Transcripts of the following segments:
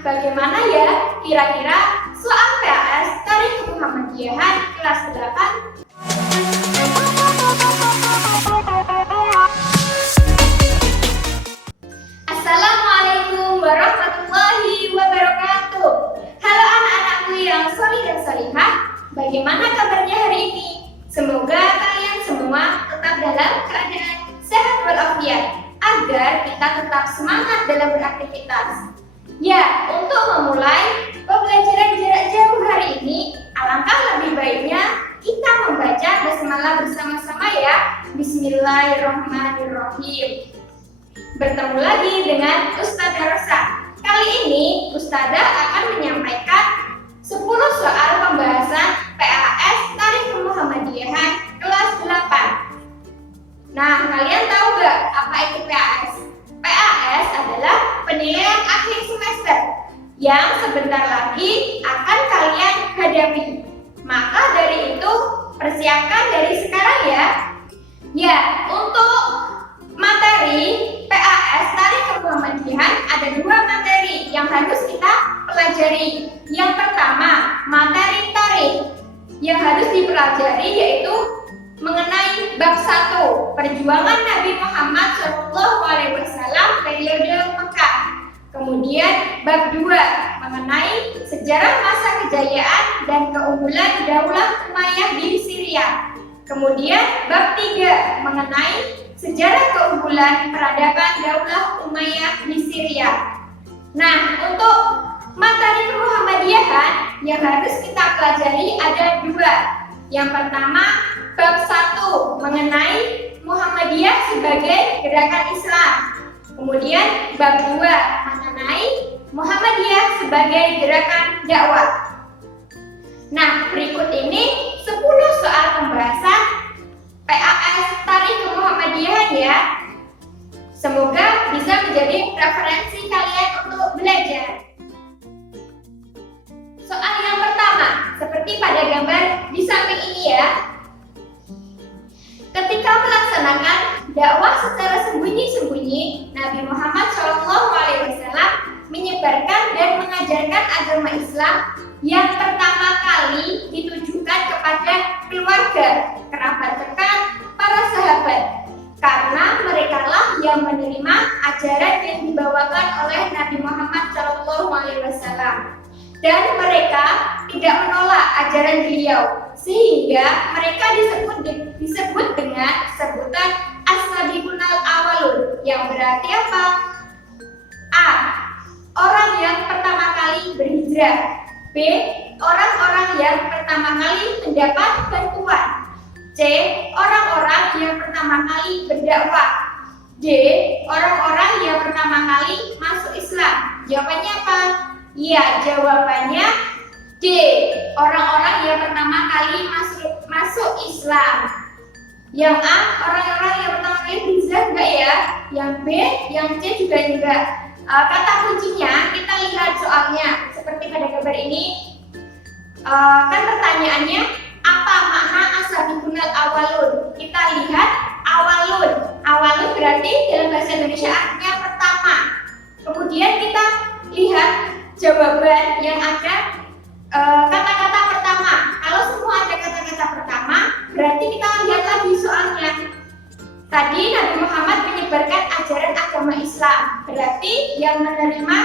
bagaimana ya kira-kira soal PAS Tarikh Kemuhammadiyahan kelas 8? Assalamualaikum warahmatullahi wabarakatuh. Halo anak-anakku yang solih dan solihah, bagaimana kabarnya hari ini? Semoga kalian semua tetap dalam keadaan sehat walafiat agar kita tetap semangat dalam beraktivitas. Ya, untuk memulai pembelajaran jarak jauh hari ini, alangkah lebih baiknya kita membaca basmalah bersama-sama ya. Bismillahirrahmanirrahim. Bertemu lagi dengan Ustadzah Rosa. Kali ini Ustadzah akan menyampaikan 10 soal pembahasan PAS Tarikh Kemuhammadiyahan kelas 8. Nah, kalian tahu gak apa itu PAS? PAS adalah penilaian akhir semester yang sebentar lagi akan kalian hadapi. Maka dari itu, persiapkan dari sekarang ya. Ya, untuk materi PAS Tarikh Kemuhammadiyahan ada 2 materi yang harus kita pelajari. Yang pertama, materi tarikh yang harus dipelajari yaitu mengenai bab 1, perjuangan Nabi Muhammad SAW periode Mekah. Kemudian bab 2, mengenai sejarah masa kejayaan dan keunggulan Daulah Umayyah di Syria. Kemudian bab 3, mengenai sejarah keunggulan peradaban Daulah Umayyah di Syria. Nah, untuk materi Kemuhammadiyahan yang harus kita pelajari ada 2. Yang pertama, bab 1 mengenai Muhammadiyah sebagai gerakan Islam. Kemudian bab 2 mengenai Muhammadiyah sebagai gerakan dakwah. Nah, berikut ini 10 soal pembahasan PAS Tarikh Kemuhammadiyahan ya. Semoga bisa menjadi referensi kalian untuk belajar. Soal yang pertama, seperti pada gambar di samping ini ya. Ketika melaksanakan dakwah secara sembunyi-sembunyi, Nabi Muhammad SAW menyebarkan dan mengajarkan agama Islam yang pertama kali ditujukan kepada keluarga, kerabat dekat, para sahabat, karena merekalah yang menerima ajaran yang dibawakan oleh Nabi Muhammad SAW. Dan mereka tidak menolak ajaran beliau, sehingga mereka disebut dengan sebutan as-sabiqunal awwalun, yang berarti apa? A. Orang yang pertama kali berhijrah. B. Orang-orang yang pertama kali mendapat bantuan. C. Orang-orang yang pertama kali berdakwah. D. Orang-orang yang pertama kali masuk Islam. Jawabannya apa? Ya, jawabannya D. Orang-orang yang pertama kali masuk Islam. Yang A, orang-orang yang pertama kali hijrah enggak ya? Yang B, yang C juga enggak. Kata kuncinya kita lihat soalnya seperti pada gambar ini. Kan pertanyaannya apa makna as-sabiqunal awwalun? Kita lihat awalun. Awalun berarti dalam bahasa Indonesia artinya pertama. Kemudian kita lihat jawaban yang ada kata-kata pertama. Kalau semua ada kata-kata pertama, berarti kita lihat lagi soalnya. Tadi Nabi Muhammad menyebarkan ajaran agama Islam, berarti yang menerima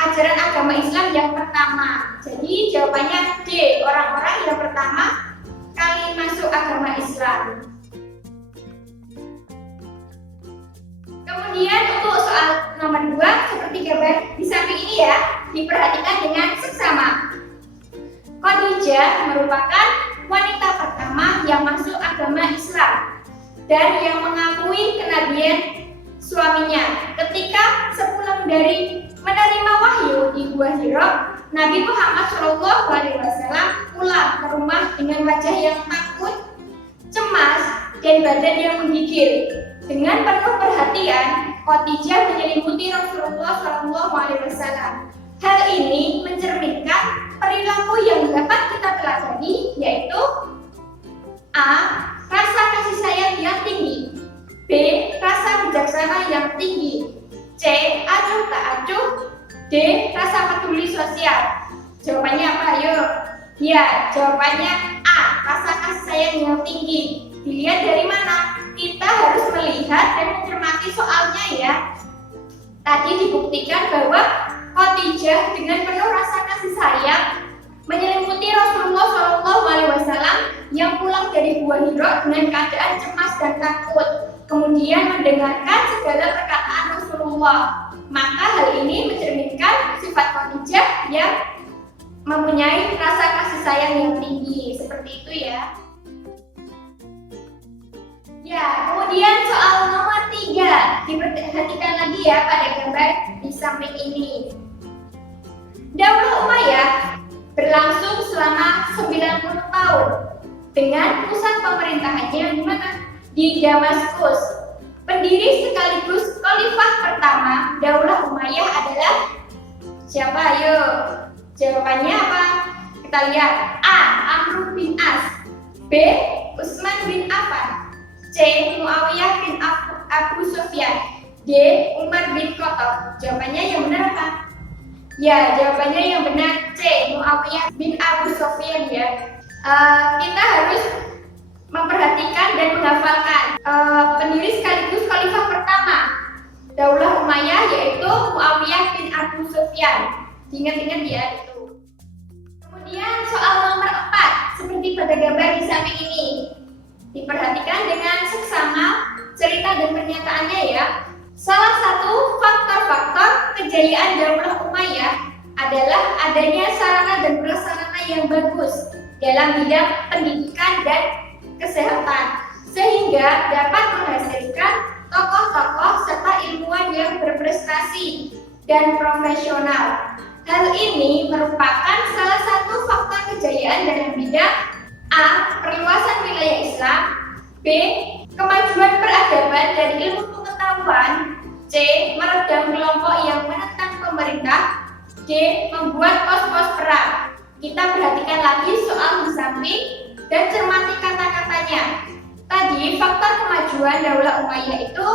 ajaran agama Islam yang pertama. Jadi jawabannya D, orang-orang yang pertama kali masuk agama Islam. Kemudian untuk soal nomor 2, seperti gambar di samping ini ya, diperhatikan dengan seksama. Khadijah merupakan wanita pertama yang masuk agama Islam dan yang mengakui kenabian suaminya. Ketika sepulang dari menerima wahyu di Gua Hira, Nabi Muhammad SAW pulang ke rumah dengan wajah yang takut, cemas, dan badan yang menggigil. Dengan penuh perhatian, Khadijah menyelimuti Rasulullah SAW. Hal ini mencerminkan perilaku yang dapat kita pelajari, yaitu A. Rasa kasih sayang yang tinggi. B. Rasa bijaksana yang tinggi. C. Acuh tak acuh. D. D. Rasa peduli sosial. Jawabannya apa? Ayo. Ya, jawabannya A. Rasa kasih sayang yang tinggi. Dilihat dari mana? Kita harus melihat dan mencermati soalnya ya. Tadi dibuktikan bahwa Khadijah dengan penuh rasa kasih sayang menyelimuti Rasulullah SAW yang pulang dari Gua Hira dengan keadaan cemas dan takut. Kemudian mendengarkan segala perkataan Rasulullah. Maka hal ini mencerminkan sifat Khadijah yang mempunyai rasa kasih sayang yang tinggi. Seperti itu ya. Ya, kemudian soal nomor 3. Diperhatikan lagi ya pada gambar di samping ini. Daulah Umayyah berlangsung selama 90 tahun dengan pusat pemerintahannya di mana? Di Damaskus. Pendiri sekaligus khalifah pertama Daulah Umayyah adalah siapa? Ayo. Jawabannya apa? Kita lihat. A. Amr bin As. B. Utsman bin Affan. C. Muawiyah bin Abu Sufyan. D. Umar bin Khattab. Jawabannya yang benar apa? Ya, jawabannya yang benar C. Muawiyah bin Abu Sufyan ya. Kita harus memperhatikan dan menghafalkan pendiri sekaligus khalifah pertama Daulah Umayyah yaitu Muawiyah bin Abu Sufyan. Ingat-ingat ya itu. Kemudian soal nomor 4 seperti pada gambar di samping ini. Diperhatikan dengan seksama cerita dan pernyataannya ya. Salah satu faktor-faktor kejayaan Daulah Umayyah adalah adanya sarana dan prasarana yang bagus dalam bidang pendidikan dan kesehatan, sehingga dapat menghasilkan tokoh-tokoh serta ilmuwan yang berprestasi dan profesional. Hal ini merupakan salah satu faktor kejayaan dalam bidang A. Perluasan wilayah Islam. B. Kemajuan peradaban dan ilmu pengetahuan. C. Meredam kelompok yang menentang pemerintah. D. Membuat pos-pos perang. Kita perhatikan lagi soal di samping dan cermati kata-katanya. Tadi faktor kemajuan Daulah Umayyah itu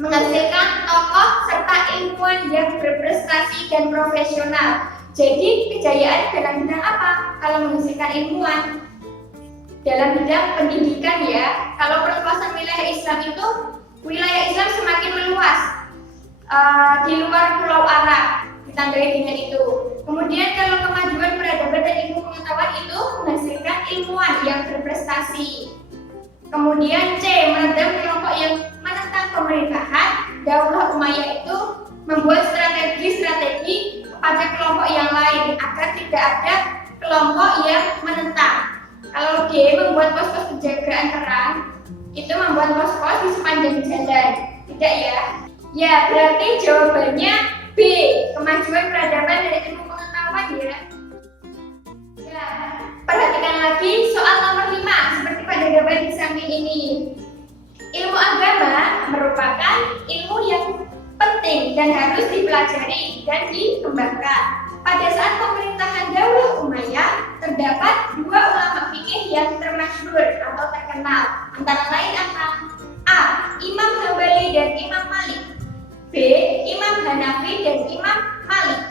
menghasilkan tokoh serta ilmuwan yang berprestasi dan profesional. Jadi kejayaan dalam bidang apa? Kalau menghasilkan ilmuwan dalam bidang pendidikan ya. Kalau perluasan wilayah Islam itu wilayah Islam semakin meluas di luar Pulau Arab, ditandai dengan itu. Kemudian kalau kemajuan peradaban dan ilmu pengetahuan itu menghasilkan ilmuwan yang berprestasi. Kemudian C. Meredam kelompok yang menentang pemerintahan. Daulah Umayyah itu membuat strategi-strategi kepada kelompok yang lain agar tidak ada kelompok yang menentang. Kalau D. Membuat pos-pos penjagaan perang, itu membuat pos-pos di sepanjang jalan. Tidak ya? Ya, berarti jawabannya B. Kemajuan peradaban dan ilmu pengetahuan ya. Ya, perhatikan lagi soal nomor 5 seperti pada gambar di samping ini. Ilmu agama merupakan ilmu yang penting dan harus dipelajari dan dikembangkan. Pada saat pemerintahan Daulah Umayyah terdapat 2 ulama fikih yang termasyhur atau terkenal. Antara lain apa? A. Imam Hambali dan Imam Malik. B. Imam Hanafi dan Imam Malik.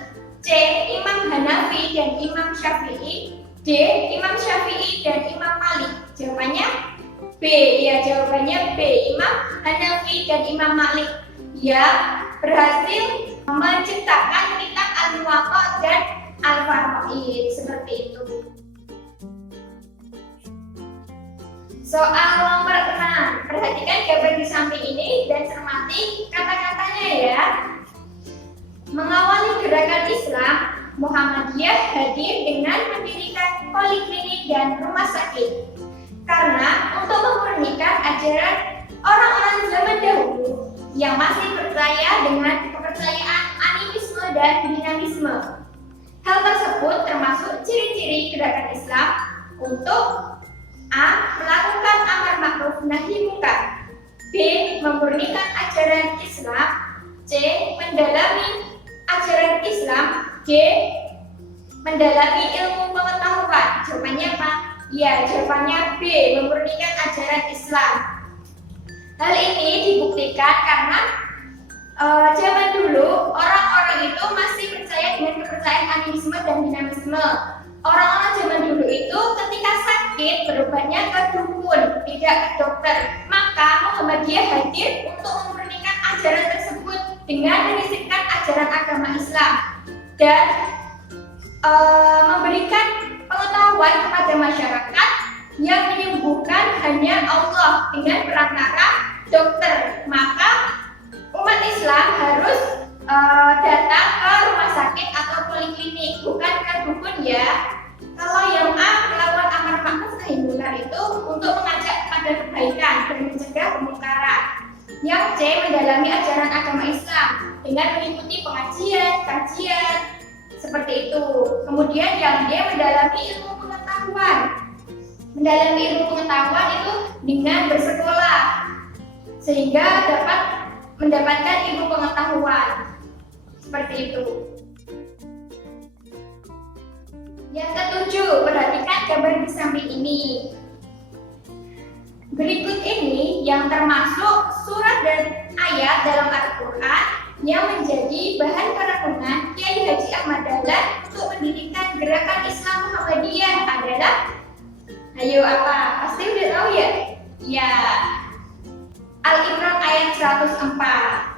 C. Imam Hanafi dan Imam Syafi'i. D. Imam Syafi'i dan Imam Malik. Jawabannya B. Ya, jawabannya B. Imam Hanafi dan Imam Malik yang berhasil menciptakan kitab Al-Muwatta dan Al-Fara'id. Seperti itu. Soal nomor 6. Perhatikan gambar di samping ini dan cermati kata-katanya ya. Mengawali gerakan Islam, Muhammadiyah hadir dengan mendirikan poliklinik dan rumah sakit. Karena untuk memurnikan ajaran orang-orang zaman dahulu yang masih percaya dengan kepercayaan animisme dan dinamisme. Hal tersebut termasuk ciri-ciri gerakan Islam untuk A. Melakukan amar ma'ruf nahi munkar. B. Memurnikan ajaran Islam. C. Mendalami ajaran Islam. D. Mendalami ilmu pengetahuan. Jawabannya apa? Ya, jawabannya B. Memurnikan ajaran Islam. Hal ini dibuktikan karena Zaman dulu orang-orang itu masih percaya dengan kepercayaan animisme dan dinamisme. Orang-orang zaman dulu itu ketika sakit berobatnya ke dukun, tidak ke dokter. Maka Muhammadiyah hadir untuk memurnikan ajaran tersebut dengan menyisipkan ajaran agama Islam dan memberikan pengetahuan kepada masyarakat yang menyembuhkan hanya Allah dengan perantara dokter. Maka umat Islam harus datang ke rumah sakit atau poliklinik, bukan ke dukun ya. Kalau yang A melakukan amar ma'ruf nahi munkar itu untuk mengajak kepada kebaikan dan mencegah kemungkaran. Yang C mendalami ajaran agama Islam dengan mengikuti pengajian, kajian, seperti itu. Kemudian yang D mendalami ilmu pengetahuan. Mendalami ilmu pengetahuan itu dengan bersekolah sehingga dapat mendapatkan ilmu pengetahuan. Seperti itu. Yang ketujuh, perhatikan gambar di samping ini. Berikut ini yang termasuk surat dan ayat dalam Al-Quran yang menjadi bahan perenungan Kiai Haji Ahmad Dahlan untuk mendirikan gerakan Islam Muhammadiyah adalah, ayo apa? Pasti udah tahu ya? Ya, Al-Imran ayat 104.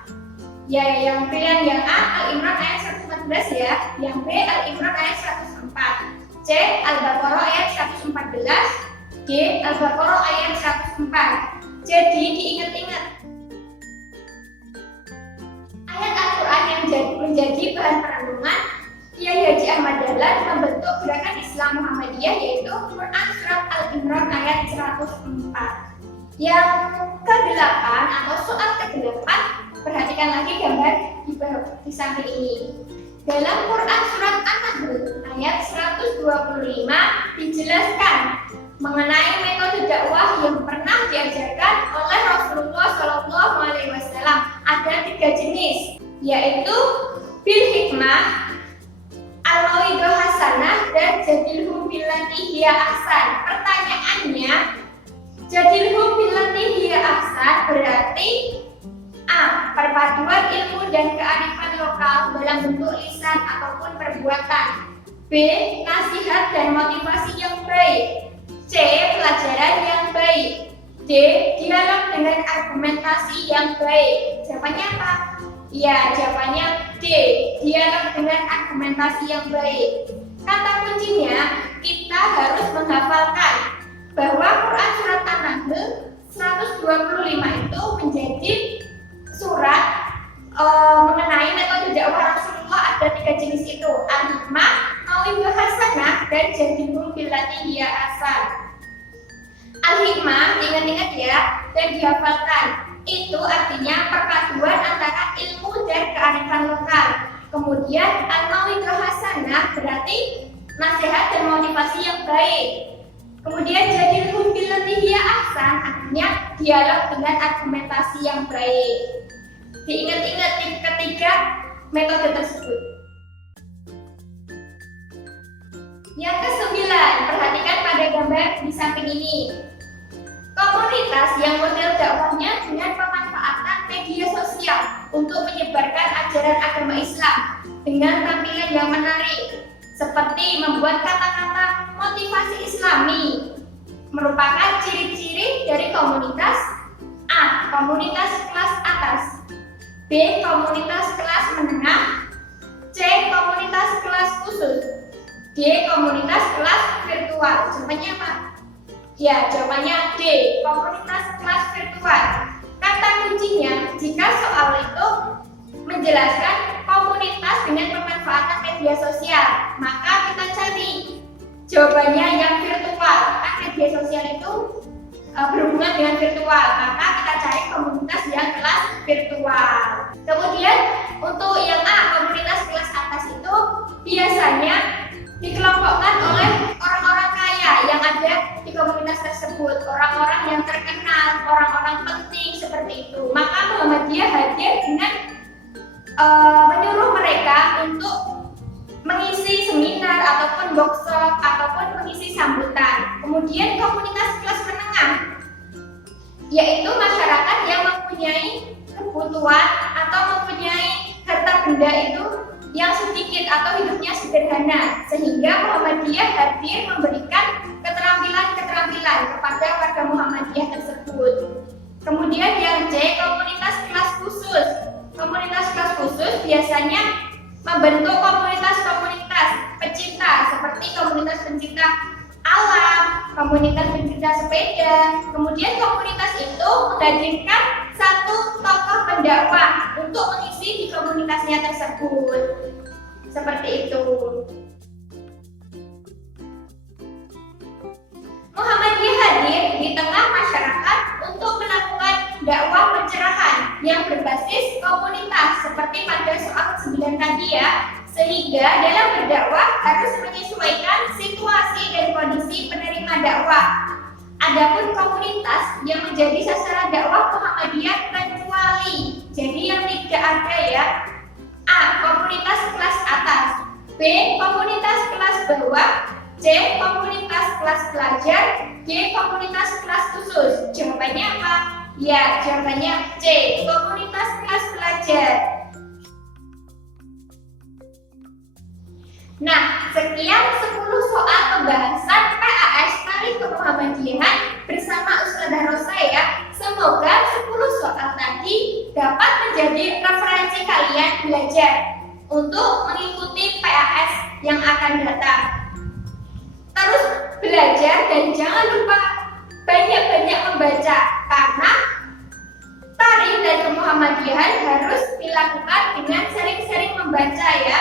Ya, yang pilihan yang A Al-Imran ayat 114 ya, yang B Al-Imran ayat 104, C Al-Baqarah ayat 114, D Al-Baqarah ayat 104. Jadi diingat-ingat. Ayat Al-Quran yang menjadi bahan perenungan Kiai Haji Ahmad Dahlan membentuk gerakan Islam Muhammadiyah, yaitu Quran surat Al-Imran ayat 104. Yang ke-8 atau soal ke-8, perhatikan lagi gambar di samping ini. Dalam Quran surat An-Nahl ayat 125 dijelaskan mengenai metode dakwah yang pernah diajarkan oleh Rasulullah SAW. Ada 3 jenis, yaitu bil hikmah, al-mauidhah hasanah, dan jadilhum billati hiya ahsan. Pertanyaannya, jadilhum billati hiya ahsan berarti A. Perpaduan ilmu dan kearifan lokal dalam bentuk lisan ataupun perbuatan. B. Nasihat dan motivasi yang baik. C. Pelajaran yang baik. D. Dialog dengan argumentasi yang baik. Jawabannya apa? Ya, jawabannya D. Dialog dengan argumentasi yang baik. Kata kuncinya, kita harus menghafalkan bahwa Quran surat An-Nahl 125 itu menjadi surat mengenai metode dakwah Rasulullah. Ada 3 jenis itu, al-hikmah, mauidhah hasanah, dan jadilhum billati hiya ahsan. Al-hikmah, ingat-ingat ya, dan dihafalkan. Itu artinya perpaduan antara ilmu dan kearifan lokal. Kemudian al-mauidhah hasanah berarti nasihat dan motivasi yang baik. Kemudian jadilhum billati hiya ahsan artinya dialog dengan argumentasi yang baik. Diingat-ingat ketiga metode tersebut. Yang ke-9, perhatikan pada gambar di samping ini. Komunitas yang model dakwahnya dengan pemanfaatan media sosial untuk menyebarkan ajaran agama Islam dengan tampilan yang menarik, seperti membuat kata-kata motivasi Islami. Merupakan ciri-ciri dari komunitas A. Komunitas kelas atas, B. Komunitas kelas menengah, C. Komunitas kelas khusus, D. Komunitas kelas virtual. Jawabannya apa? Ya, jawabannya D. Komunitas kelas virtual. Kata kuncinya, jika soal itu menjelaskan komunitas dengan pemanfaatan media sosial, maka kita cari jawabannya yang virtual. Kan media sosial itu berhubungan dengan virtual, maka kita cari komunitas yang kelas virtual. Kemudian untuk yang A, komunitas kelas atas itu biasanya dikelompokkan oleh orang-orang kaya yang ada di komunitas tersebut, orang-orang yang terkenal, orang-orang penting seperti itu. Maka Muhammadiyah hadir dengan menyuruh mereka untuk mengisi seminar ataupun workshop ataupun mengisi sambutan. Kemudian komunitas kelas menengah, yaitu masyarakat yang mempunyai kebutuhan atau mempunyai mempunyai harta benda itu yang sedikit atau hidupnya sederhana, sehingga Muhammadiyah hadir memberikan keterampilan-keterampilan kepada warga Muhammadiyah tersebut. Kemudian yang C, komunitas kelas khusus. Komunitas kelas khusus biasanya membentuk komunitas-komunitas pecinta seperti komunitas pencinta alam, komunitas pencinta sepeda. Kemudian komunitas itu menghadirkan satu tokoh pendakwah untuk mengisi di komunitasnya tersebut. Seperti itu. Muhammadiyah hadir di tengah masyarakat untuk melakukan dakwah pencerahan yang berbasis komunitas seperti pada soal 9 tadi ya, sehingga dalam berdakwah harus menyesuaikan situasi dan kondisi penerima dakwah. Adapun komunitas yang menjadi sasaran dakwah Muhammadiyah kecuali, jadi yang tidak ada ya. A. Komunitas kelas atas, B. Komunitas kelas bawah, C. Komunitas kelas pelajar, D. Komunitas kelas khusus. Jawabannya apa? Ya, jawabannya C. Komunitas kelas pelajar. Nah, sekian 10 soal pembahasan PAS Tarikh Kemuhammadiyahan bersama Ustadzah Rosa ya. Semoga 10 soal tadi dapat menjadi referensi kalian belajar untuk mengikuti PAS yang akan datang. Terus belajar dan jangan lupa banyak-banyak membaca, karena tarikh dan kemuhammadiyahan harus dilakukan dengan sering-sering membaca ya.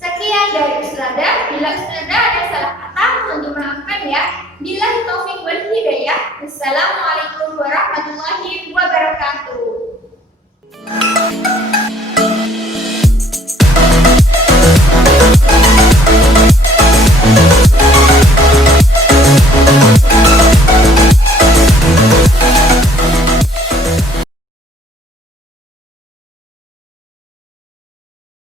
Sekian dari Ustadzah. Bila Ustadzah ada salah kata, mohon dimaafkan ya. Billahi taufiq wal hidayah. Wassalamualaikum warahmatullahi wabarakatuh.